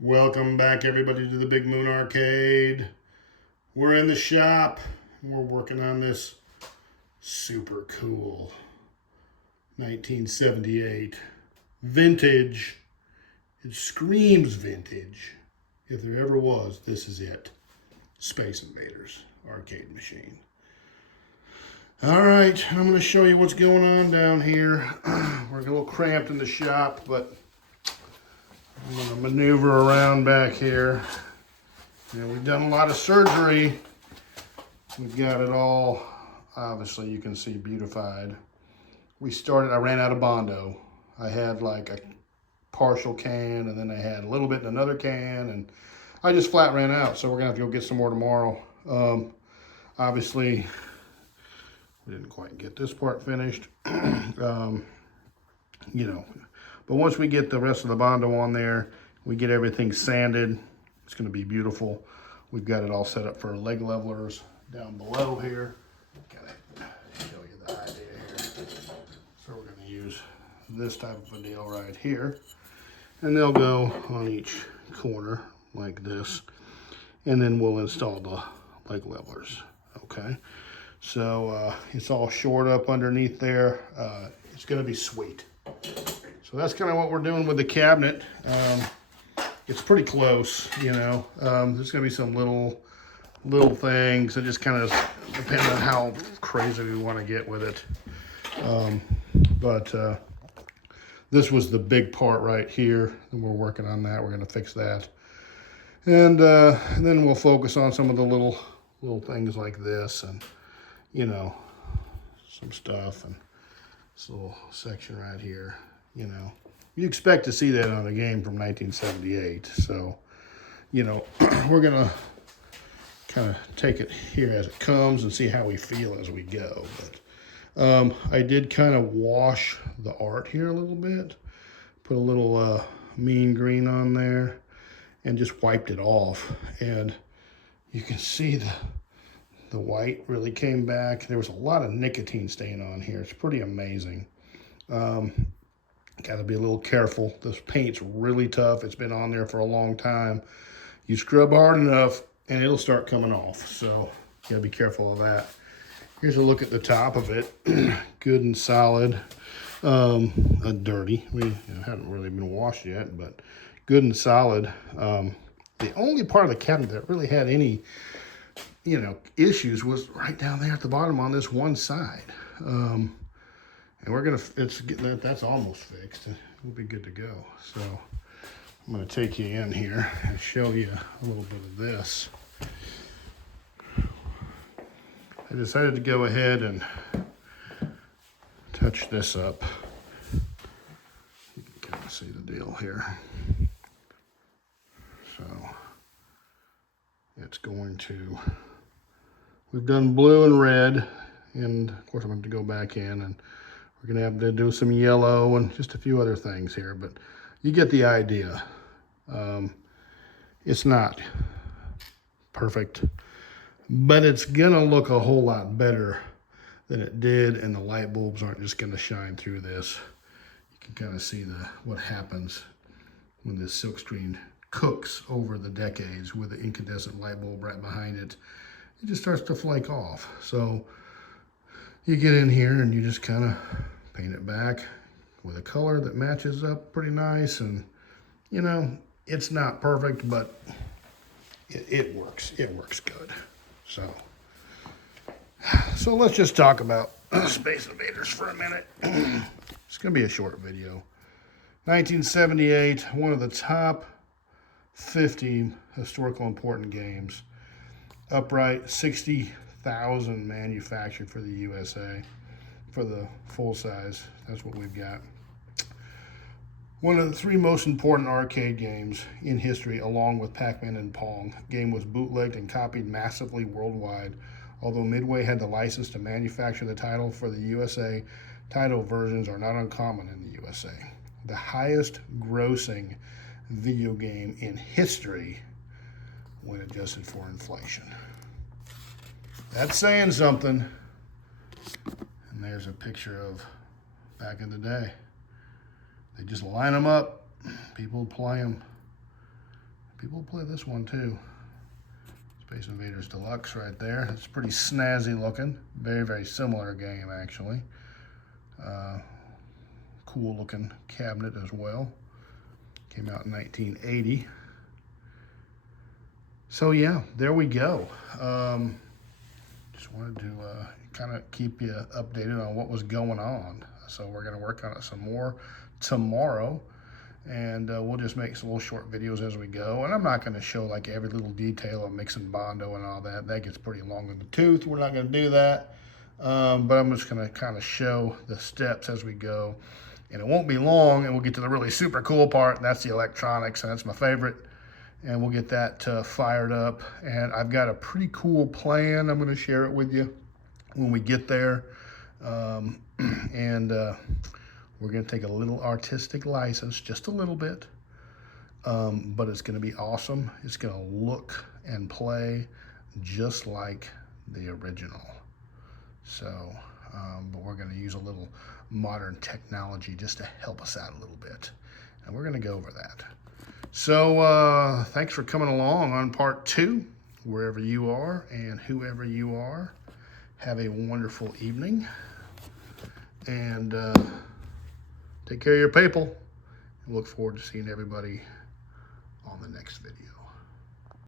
Welcome back, everybody, to the Big Moon Arcade. We're in the shop. We're working on this super cool 1978 vintage. It screams vintage. If there ever was, this is it. Space Invaders arcade machine. All right, I'm going to show you what's going on down here. We're a little cramped in the shop, but I'm going to maneuver around back here. We've done a lot of surgery. We've got it all, obviously, you can see beautified. I ran out of Bondo. I had like a partial can, and then I had a little bit in another can, and I just flat ran out, so we're going to have to go get some more tomorrow. Obviously, we didn't quite get this part finished. But once we get the rest of the Bondo on there, we get everything sanded, it's going to be beautiful. We've got it all set up for leg levelers down below here. Kind of show you the idea here. So we're going to use this type of a deal right here. And they'll go on each corner like this. And then we'll install the leg levelers. Okay. So it's all shored up underneath there. It's going to be sweet. So that's kind of what we're doing with the cabinet. It's pretty close, There's going to be some little things that just kind of depend on how crazy we want to get with it. But this was the big part right here, and we're working on that. We're going to fix that, and then we'll focus on some of the little things like this, and some stuff, and this little section right here. You expect to see that on a game from 1978. So, we're going to kind of take it here as it comes and see how we feel as we go. But I did kind of wash the art here a little bit, put a little mean green on there, and just wiped it off. And you can see the white really came back. There was a lot of nicotine stain on here. It's pretty amazing. Got to be a little careful. This paint's really tough. It's been on there for a long time. You scrub hard enough and it'll start coming off. So you gotta be careful of that. Here's a look at the top of it. Good and solid. Dirty. We haven't really been washed yet, but good and solid. The only part of the cabinet that really had any, issues was right down there at the bottom on this one side. And that's almost fixed. We'll be good to go. So I'm going to take you in here and show you a little bit of this. I decided to go ahead and touch this up. You can kind of see the deal here. So it's going to, we've done blue and red, and of course I'm going to go back in, and we're going to have to do some yellow and just a few other things here, but you get the idea. It's not perfect, but it's going to look a whole lot better than it did, and the light bulbs aren't just going to shine through this. You can kind of see what happens when this silkscreen cooks over the decades with the incandescent light bulb right behind it. It just starts to flake off. So you get in here and you just kind of paint it back with a color that matches up pretty nice. And, it's not perfect, but it works. It works good. So let's just talk about Space Invaders for a minute. It's going to be a short video. 1978, one of the top 50 historical important games. Upright, 60,000 manufactured for the USA for the full size. That's what we've got. One of the three most important arcade games in history, along with Pac-Man and Pong. The game was bootlegged and copied massively worldwide. Although Midway had the license to manufacture the title for the USA, title versions are not uncommon in the USA. The highest grossing video game in history when adjusted for inflation. That's saying something. And there's a picture of back in the day. They just line them up. People play them. People play this one too. Space Invaders Deluxe right there. It's pretty snazzy looking. Very, very similar game actually. Cool looking cabinet as well. Came out in 1980. So yeah, there we go. Just wanted to kind of keep you updated on what was going on. So we're going to work on it some more tomorrow. And we'll just make some little short videos as we go. And I'm not going to show like every little detail of mixing Bondo and all that. That gets pretty long in the tooth. We're not going to do that. But I'm just going to kind of show the steps as we go. And it won't be long, and we'll get to the really super cool part. That's the electronics, and that's my favorite. And we'll get that fired up. And I've got a pretty cool plan. I'm going to share it with you when we get there. We're going to take a little artistic license, just a little bit, but it's going to be awesome. It's going to look and play just like the original. So, but we're going to use a little modern technology just to help us out a little bit. And we're going to go over that. So, thanks for coming along on part 2, wherever you are and whoever you are. Have a wonderful evening. And take care of your people. And look forward to seeing everybody on the next video.